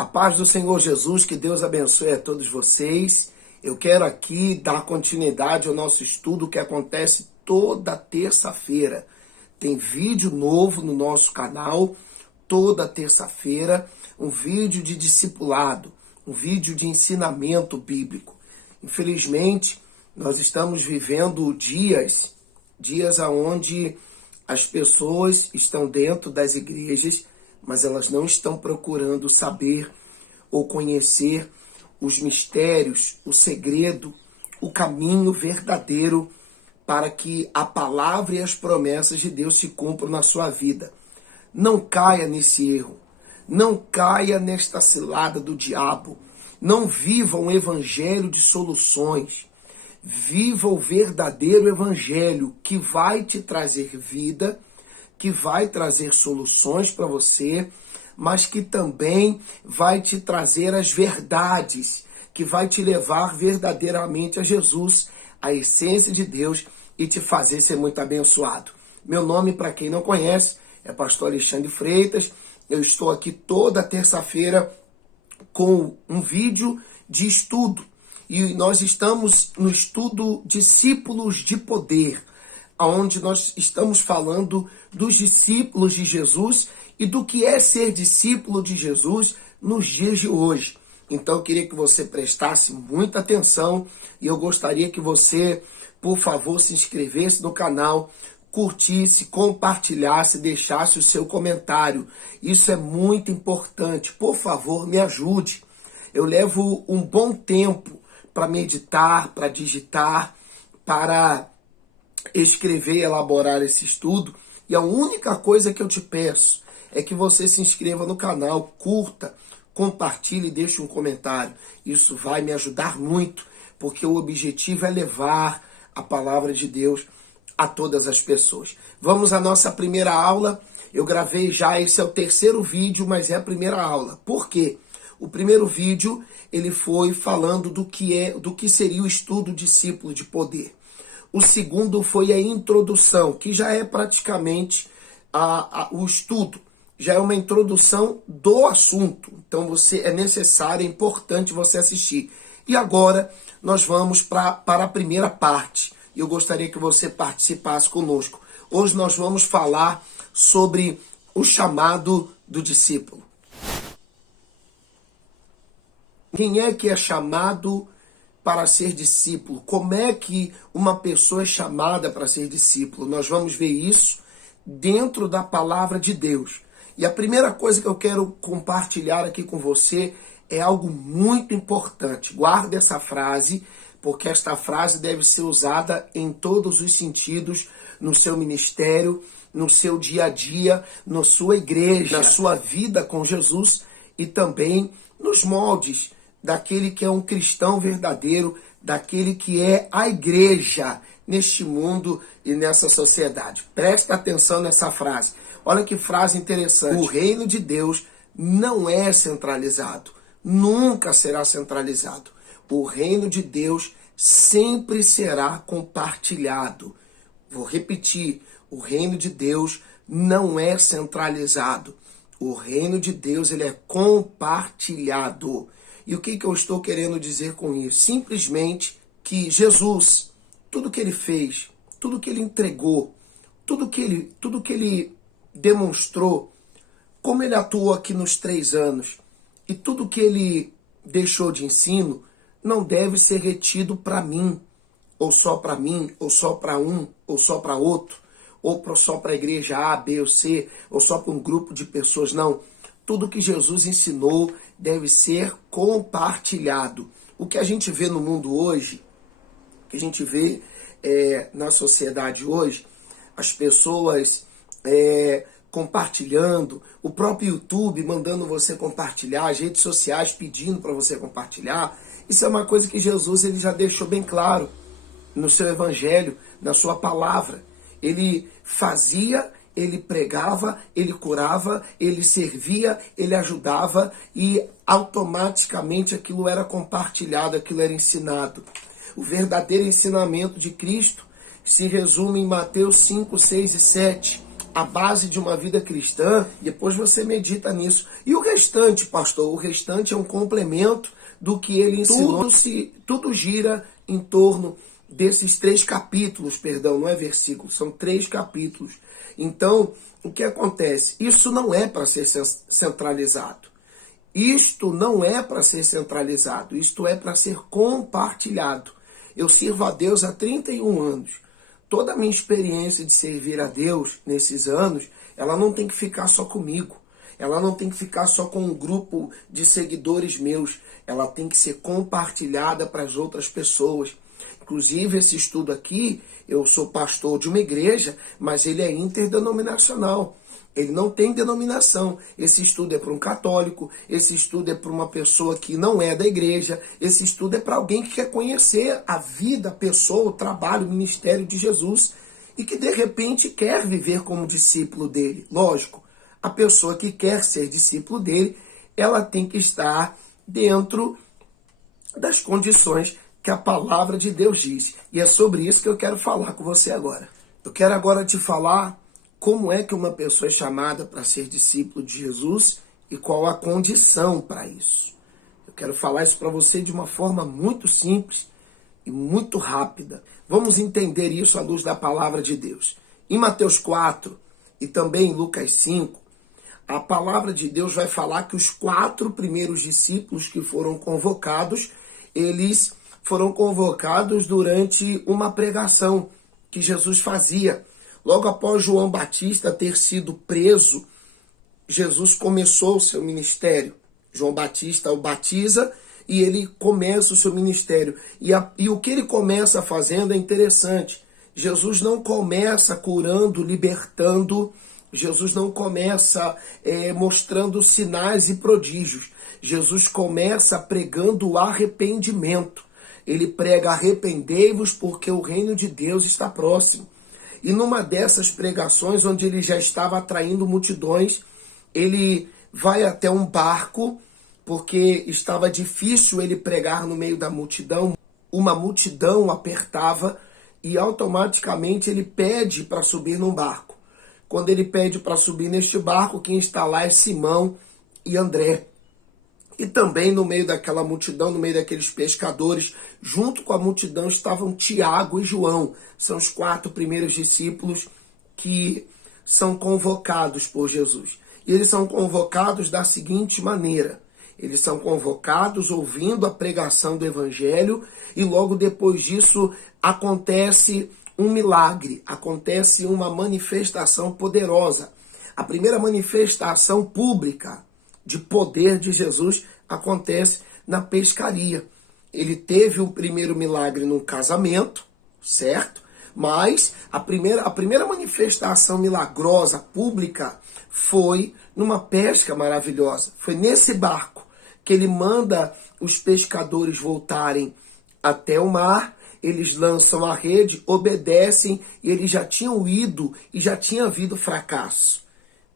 A paz do Senhor Jesus, que Deus abençoe a todos vocês. Eu quero aqui dar continuidade ao nosso estudo que acontece toda terça-feira. Tem vídeo novo no nosso canal, toda terça-feira, um vídeo de discipulado, um vídeo de ensinamento bíblico. Infelizmente, nós estamos vivendo dias onde as pessoas estão dentro das igrejas, mas elas não estão procurando saber ou conhecer os mistérios, o segredo, o caminho verdadeiro para que a palavra e as promessas de Deus se cumpram na sua vida. Não caia nesse erro, não caia nesta cilada do diabo, não viva um evangelho de soluções, viva o verdadeiro evangelho que vai te trazer vida, que vai trazer soluções para você, mas que também vai te trazer as verdades, que vai te levar verdadeiramente a Jesus, a essência de Deus, e te fazer ser muito abençoado. Meu nome, para quem não conhece, é Pastor Alexandre Freitas. Eu estou aqui toda terça-feira com um vídeo de estudo. E nós estamos no estudo Discípulos de Poder, onde nós estamos falando dos discípulos de Jesus e do que é ser discípulo de Jesus nos dias de hoje. Então eu queria que você prestasse muita atenção e eu gostaria que você, por favor, se inscrevesse no canal, curtisse, compartilhasse, deixasse o seu comentário. Isso é muito importante. Por favor, me ajude. Eu levo um bom tempo para meditar, para digitar, para escrever e elaborar esse estudo. E a única coisa que eu te peço é que você se inscreva no canal, curta, compartilhe e deixe um comentário. Isso vai me ajudar muito, porque o objetivo é levar a palavra de Deus a todas as pessoas. Vamos à nossa primeira aula. Eu gravei já, esse é o terceiro vídeo, mas é a primeira aula. Por quê? O primeiro vídeo, ele foi falando do que seria o estudo discípulo de poder. O segundo foi a introdução, que já é praticamente o estudo, já é uma introdução do assunto. Então é necessário, é importante você assistir. E agora nós vamos para a primeira parte. Eu gostaria que você participasse conosco. Hoje nós vamos falar sobre o chamado do discípulo. Quem é que é chamado para ser discípulo? Como é que uma pessoa é chamada para ser discípulo? Nós vamos ver isso dentro da palavra de Deus. E a primeira coisa que eu quero compartilhar aqui com você é algo muito importante. Guarde essa frase, porque esta frase deve ser usada em todos os sentidos, no seu ministério, no seu dia a dia, na sua igreja, na sua vida com Jesus e também nos moldes daquele que é um cristão verdadeiro, daquele que é a igreja neste mundo e nessa sociedade. Presta atenção nessa frase. Olha que frase interessante. O reino de Deus não é centralizado. Nunca será centralizado. O reino de Deus sempre será compartilhado. Vou repetir. O reino de Deus não é centralizado. O reino de Deus, ele é compartilhado. E o que eu estou querendo dizer com isso? Simplesmente que Jesus, tudo que ele fez, tudo que ele entregou, tudo que ele demonstrou, como ele atuou aqui nos 3 anos, e tudo que ele deixou de ensino, não deve ser retido para mim, ou só para mim, ou só para um, ou só para outro, ou só para a igreja A, B ou C, ou só para um grupo de pessoas, não. Tudo que Jesus ensinou deve ser compartilhado. O que a gente vê no mundo hoje, o que a gente vê na sociedade hoje, as pessoas compartilhando, o próprio YouTube mandando você compartilhar, as redes sociais pedindo para você compartilhar, isso é uma coisa que Jesus ele já deixou bem claro no seu evangelho, na sua palavra. Ele fazia, ele pregava, ele curava, ele servia, ele ajudava e automaticamente aquilo era compartilhado, aquilo era ensinado. O verdadeiro ensinamento de Cristo se resume em Mateus 5, 6 e 7. a base de uma vida cristã, depois você medita nisso. E o restante, pastor, o restante é um complemento do que ele ensinou. Tudo gira em torno desses 3 capítulos, perdão, não é versículo, são 3 capítulos. Então, o que acontece? Isso não é para ser centralizado. Isto não é para ser centralizado, isto é para ser compartilhado. Eu sirvo a Deus há 31 anos. Toda a minha experiência de servir a Deus nesses anos, ela não tem que ficar só comigo. Ela não tem que ficar só com um grupo de seguidores meus. Ela tem que ser compartilhada para as outras pessoas. Inclusive, esse estudo aqui, eu sou pastor de uma igreja, mas ele é interdenominacional. Ele não tem denominação. Esse estudo é para um católico, esse estudo é para uma pessoa que não é da igreja, esse estudo é para alguém que quer conhecer a vida, a pessoa, o trabalho, o ministério de Jesus e que de repente quer viver como discípulo dele. Lógico, a pessoa que quer ser discípulo dele, ela tem que estar dentro das condições que a palavra de Deus diz. E é sobre isso que eu quero falar com você agora. Eu quero agora te falar como é que uma pessoa é chamada para ser discípulo de Jesus e qual a condição para isso. Eu quero falar isso para você de uma forma muito simples e muito rápida. Vamos entender isso à luz da palavra de Deus. Em Mateus 4 e também em Lucas 5, a palavra de Deus vai falar que os 4 primeiros discípulos que foram convocados, eles foram convocados durante uma pregação que Jesus fazia. Logo após João Batista ter sido preso, Jesus começou o seu ministério. João Batista o batiza e ele começa o seu ministério. E o que ele começa fazendo é interessante. Jesus não começa curando, libertando. Jesus não começa mostrando sinais e prodígios. Jesus começa pregando o arrependimento. Ele prega: arrependei-vos porque o reino de Deus está próximo. E numa dessas pregações, onde ele já estava atraindo multidões, ele vai até um barco, porque estava difícil ele pregar no meio da multidão. Uma multidão o apertava e automaticamente ele pede para subir num barco. Quando ele pede para subir neste barco, quem está lá é Simão e André. E também no meio daquela multidão, no meio daqueles pescadores, junto com a multidão estavam Tiago e João. São os 4 primeiros discípulos que são convocados por Jesus. E eles são convocados da seguinte maneira. Eles são convocados ouvindo a pregação do Evangelho e logo depois disso acontece um milagre, acontece uma manifestação poderosa. A primeira manifestação pública de poder de Jesus acontece na pescaria. Ele teve o primeiro milagre num casamento, certo? Mas a primeira manifestação milagrosa pública foi numa pesca maravilhosa. Foi nesse barco que ele manda os pescadores voltarem até o mar. Eles lançam a rede, obedecem, e eles já tinham ido e já tinha havido fracasso.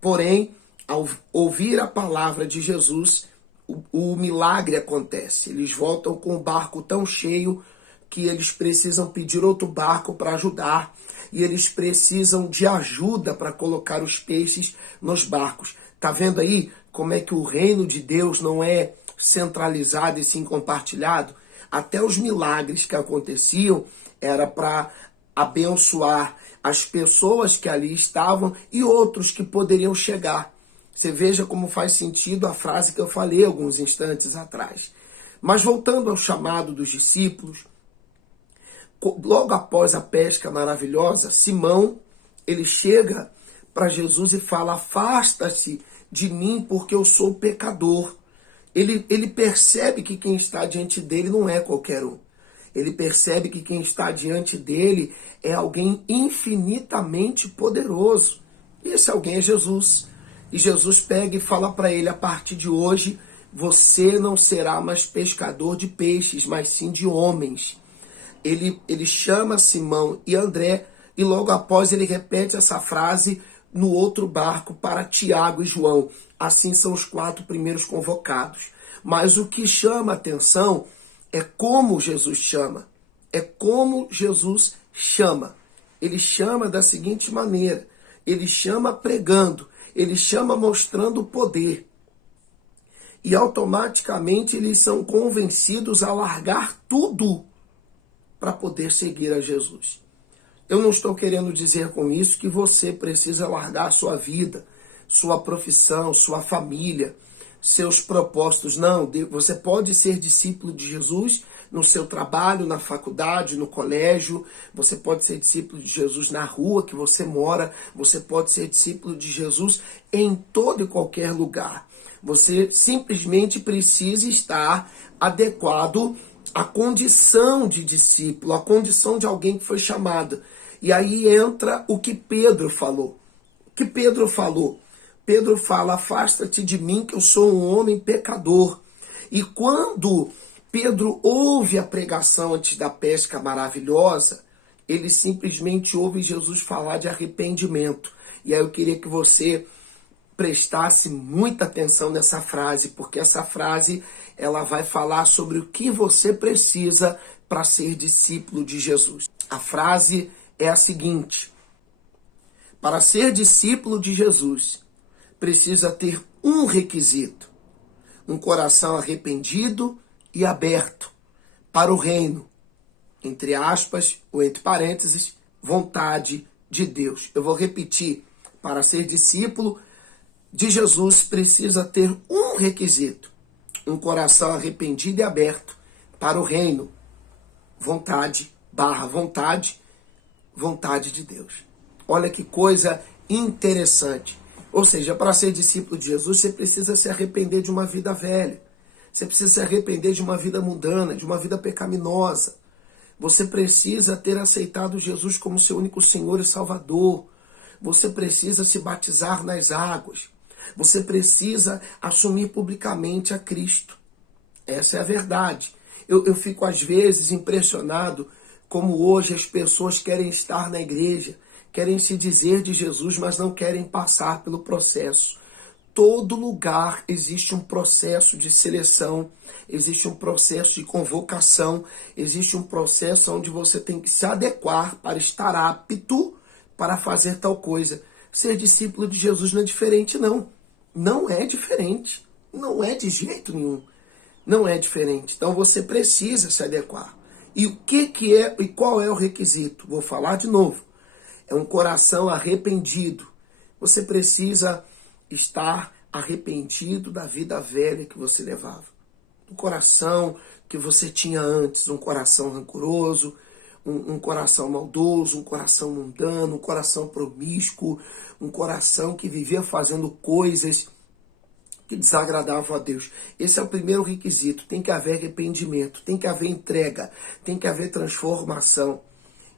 Porém, ao ouvir a palavra de Jesus, o milagre acontece. Eles voltam com o barco tão cheio que eles precisam pedir outro barco para ajudar. E eles precisam de ajuda para colocar os peixes nos barcos. Tá vendo aí como é que o reino de Deus não é centralizado e sim compartilhado? Até os milagres que aconteciam era para abençoar as pessoas que ali estavam e outros que poderiam chegar. Você veja como faz sentido a frase que eu falei alguns instantes atrás. Mas voltando ao chamado dos discípulos, logo após a pesca maravilhosa, Simão, ele chega para Jesus e fala: afasta-se de mim porque eu sou pecador. Ele percebe que quem está diante dele não é qualquer um. Ele percebe que quem está diante dele é alguém infinitamente poderoso. E esse alguém é Jesus. E Jesus pega e fala para ele: a partir de hoje, você não será mais pescador de peixes, mas sim de homens. Ele chama Simão e André e logo após ele repete essa frase no outro barco para Tiago e João. Assim são os 4 primeiros convocados. Mas o que chama a atenção é como Jesus chama. É como Jesus chama. Ele chama da seguinte maneira. ele chama pregando, ele chama mostrando o poder. E automaticamente eles são convencidos a largar tudo para poder seguir a Jesus. Eu não estou querendo dizer com isso que você precisa largar a sua vida, sua profissão, sua família, seus propósitos. Não, você pode ser discípulo de Jesus no seu trabalho, na faculdade, no colégio. Você pode ser discípulo de Jesus na rua que você mora. Você pode ser discípulo de Jesus em todo e qualquer lugar. Você simplesmente precisa estar adequado à condição de discípulo, à condição de alguém que foi chamado. E aí entra o que Pedro falou. O que Pedro falou? Pedro fala, afasta-te de mim que eu sou um homem pecador. E quando Pedro ouve a pregação antes da pesca maravilhosa, ele simplesmente ouve Jesus falar de arrependimento. E aí eu queria que você prestasse muita atenção nessa frase, porque essa frase ela vai falar sobre o que você precisa para ser discípulo de Jesus. A frase é a seguinte: para ser discípulo de Jesus, precisa ter um requisito: um coração arrependido e aberto para o reino, entre aspas, ou entre parênteses, vontade de Deus. Eu vou repetir: para ser discípulo de Jesus, precisa ter um requisito: um coração arrependido e aberto para o reino, vontade de Deus. Olha que coisa interessante. Ou seja, para ser discípulo de Jesus, você precisa se arrepender de uma vida velha. Você precisa se arrepender de uma vida mundana, de uma vida pecaminosa. Você precisa ter aceitado Jesus como seu único Senhor e Salvador. Você precisa se batizar nas águas. Você precisa assumir publicamente a Cristo. Essa é a verdade. Eu fico às vezes impressionado como hoje as pessoas querem estar na igreja, querem se dizer de Jesus, mas não querem passar pelo processo. Todo lugar existe um processo de seleção, existe um processo de convocação, existe um processo onde você tem que se adequar para estar apto para fazer tal coisa. Ser discípulo de Jesus não é diferente, não. Não é diferente. Não é de jeito nenhum. Não é diferente. Então você precisa se adequar. E o que é e qual é o requisito? Vou falar de novo. É um coração arrependido. Você precisa estar arrependido da vida velha que você levava. Do coração que você tinha antes, um coração rancoroso, um coração maldoso, um coração mundano, um coração promíscuo, um coração que vivia fazendo coisas que desagradavam a Deus. Esse é o primeiro requisito. Tem que haver arrependimento, tem que haver entrega, tem que haver transformação.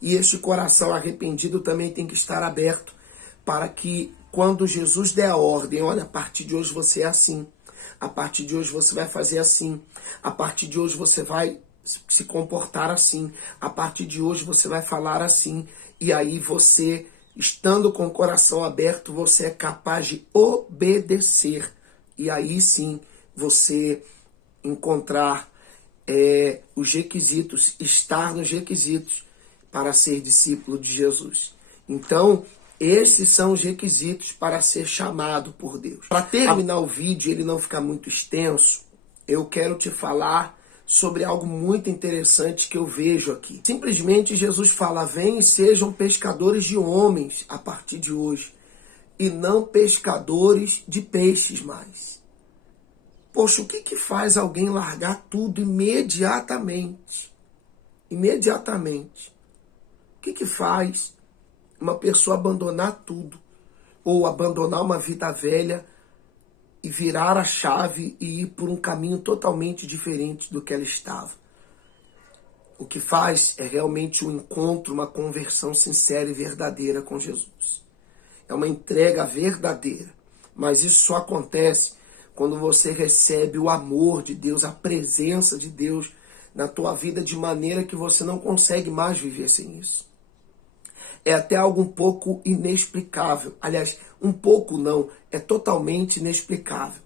E este coração arrependido também tem que estar aberto para que quando Jesus der a ordem, olha, a partir de hoje você é assim, a partir de hoje você vai fazer assim, a partir de hoje você vai se comportar assim, a partir de hoje você vai falar assim, e aí você, estando com o coração aberto, você é capaz de obedecer, e aí sim você encontrar os requisitos, estar nos requisitos para ser discípulo de Jesus. Então, esses são os requisitos para ser chamado por Deus. Para terminar o vídeo e ele não ficar muito extenso, eu quero te falar sobre algo muito interessante que eu vejo aqui. Simplesmente Jesus fala: vem e sejam pescadores de homens a partir de hoje, e não pescadores de peixes mais. Poxa, o que faz alguém largar tudo imediatamente? Imediatamente. O que faz uma pessoa abandonar tudo, ou abandonar uma vida velha e virar a chave e ir por um caminho totalmente diferente do que ela estava? O que faz é realmente um encontro, uma conversão sincera e verdadeira com Jesus. É uma entrega verdadeira. Mas isso só acontece quando você recebe o amor de Deus, a presença de Deus na tua vida de maneira que você não consegue mais viver sem isso. É até algo um pouco inexplicável. Aliás, um pouco não, é totalmente inexplicável.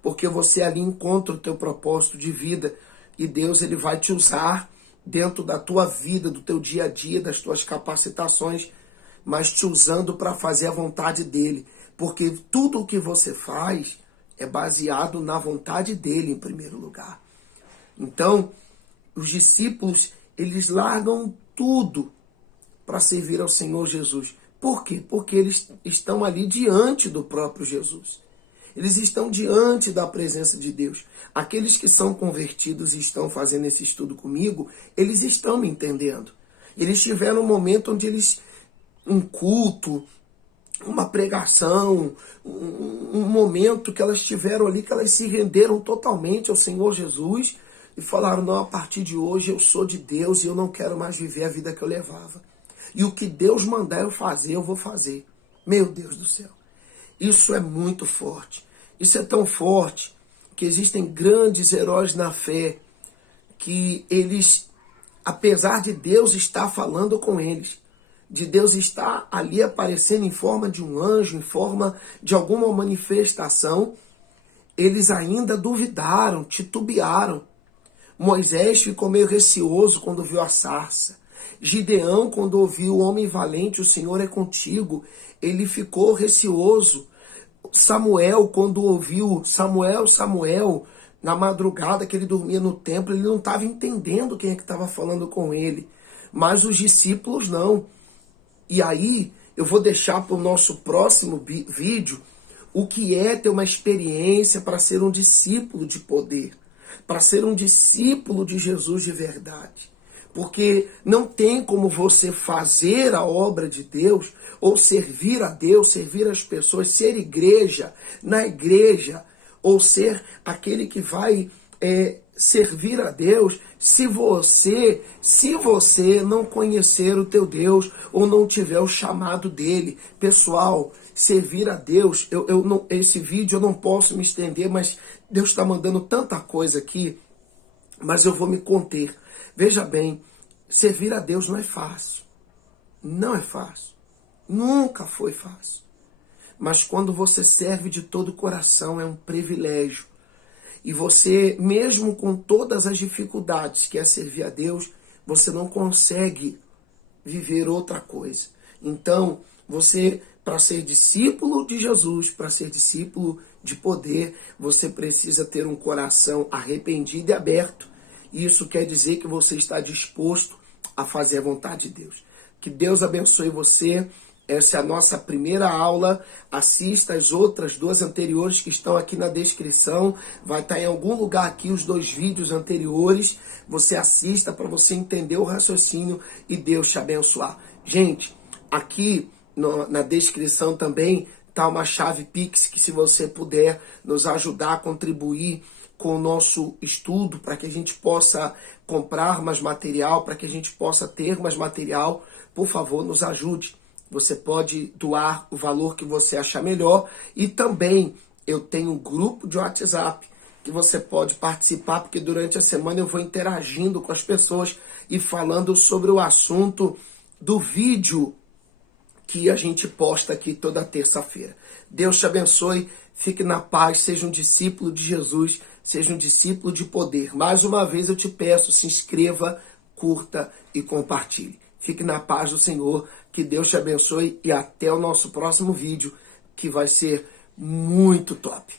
Porque você ali encontra o teu propósito de vida e Deus ele vai te usar dentro da tua vida, do teu dia a dia, das tuas capacitações, mas te usando para fazer a vontade dele. Porque tudo o que você faz é baseado na vontade dele em primeiro lugar. Então, os discípulos, eles largam tudo para servir ao Senhor Jesus. Por quê? Porque eles estão ali diante do próprio Jesus. Eles estão diante da presença de Deus. Aqueles que são convertidos e estão fazendo esse estudo comigo, eles estão me entendendo. Eles tiveram um momento onde um culto, uma pregação, um momento que elas tiveram ali, que elas se renderam totalmente ao Senhor Jesus e falaram, não, a partir de hoje eu sou de Deus e eu não quero mais viver a vida que eu levava. E o que Deus mandar eu fazer, eu vou fazer. Meu Deus do céu. Isso é muito forte. Isso é tão forte que existem grandes heróis na fé que eles, apesar de Deus estar falando com eles, de Deus estar ali aparecendo em forma de um anjo, em forma de alguma manifestação, eles ainda duvidaram, titubearam. Moisés ficou meio receoso quando viu a sarça. Gideão, quando ouviu o homem valente, o Senhor é contigo, ele ficou receoso. Samuel, quando ouviu Samuel, na madrugada que ele dormia no templo, ele não estava entendendo quem é que estava falando com ele. Mas os discípulos não. E aí, eu vou deixar para o nosso próximo vídeo o que é ter uma experiência para ser um discípulo de poder, para ser um discípulo de Jesus de verdade. Porque não tem como você fazer a obra de Deus, ou servir a Deus, servir as pessoas, ser igreja na igreja, ou ser aquele que vai servir a Deus, se você não conhecer o teu Deus, ou não tiver o chamado dele. Pessoal, servir a Deus, esse vídeo eu não posso me estender, mas Deus está mandando tanta coisa aqui, mas eu vou me conter. Veja bem, servir a Deus não é fácil. Não é fácil. Nunca foi fácil. Mas quando você serve de todo o coração, é um privilégio. E você, mesmo com todas as dificuldades que é servir a Deus, você não consegue viver outra coisa. Então, você, para ser discípulo de Jesus, para ser discípulo de poder, você precisa ter um coração arrependido e aberto. Isso quer dizer que você está disposto a fazer a vontade de Deus. Que Deus abençoe você. Essa é a nossa primeira aula. Assista as outras duas anteriores que estão aqui na descrição. Vai estar em algum lugar aqui os 2 vídeos anteriores. Você assista para você entender o raciocínio e Deus te abençoar. Gente, aqui na descrição também está uma chave Pix que, se você puder nos ajudar a contribuir com o nosso estudo, para que a gente possa comprar mais material, para que a gente possa ter mais material, por favor, nos ajude. Você pode doar o valor que você achar melhor. E também eu tenho um grupo de WhatsApp que você pode participar, porque durante a semana eu vou interagindo com as pessoas e falando sobre o assunto do vídeo que a gente posta aqui toda terça-feira. Deus te abençoe, fique na paz, seja um discípulo de Jesus, seja um discípulo de poder. Mais uma vez eu te peço, se inscreva, curta e compartilhe. Fique na paz do Senhor, que Deus te abençoe e até o nosso próximo vídeo, que vai ser muito top.